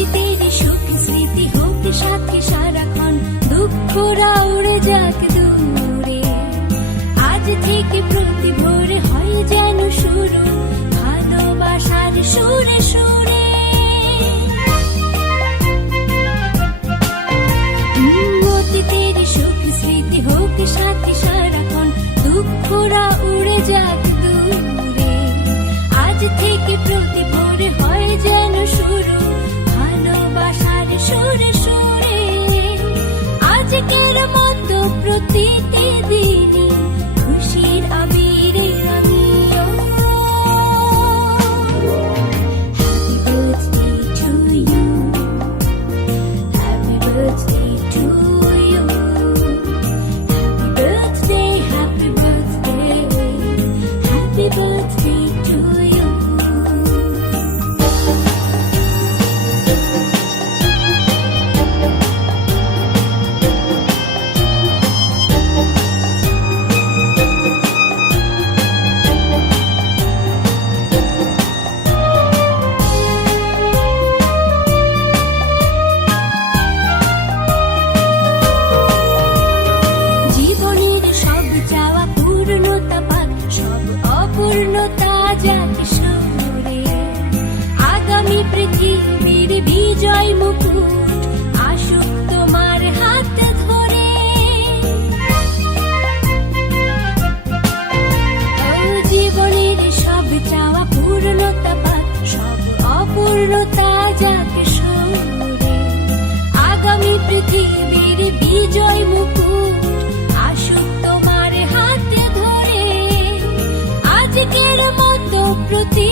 অতীতের সুখ স্মৃতি হোক সাথে সারাক্ষণ, দুঃখরা উড়ে যাক দূরে। আজ থেকে প্রতি ভোরে হয় যেন শুরু ভালোবাসার সুরে সুরে। অতীতের সুখ স্মৃতি হোক সাথে সারাক্ষণ, দুঃখরা উড়ে যাক দূরে। আজ থেকে প্রতি ভোরে হয় যেন শুরু ভালোবাসার সুরে সুরে। আজকের মতো প্রতিটি দিনই খুশির আবিরে রাঙিও। Happy birthday to you, happy birthday to you, happy birthday, happy birthday to you. জীবনের সব চাওয়া পূর্ণতা পাক, সব অপূর্ণতা যাক সরে। আগামী পৃথিবীর বিজয় মুকুট আসুক তোমার হাত ধরে। জীবনের সব চাওয়া পূর্ণতা পাক, সব অপূর্ণতা যাক সরে। আগামী পৃথিবীর বিজয় মুকুট আসুক তোমার হাতে ধরে। আজকের মতো প্রতি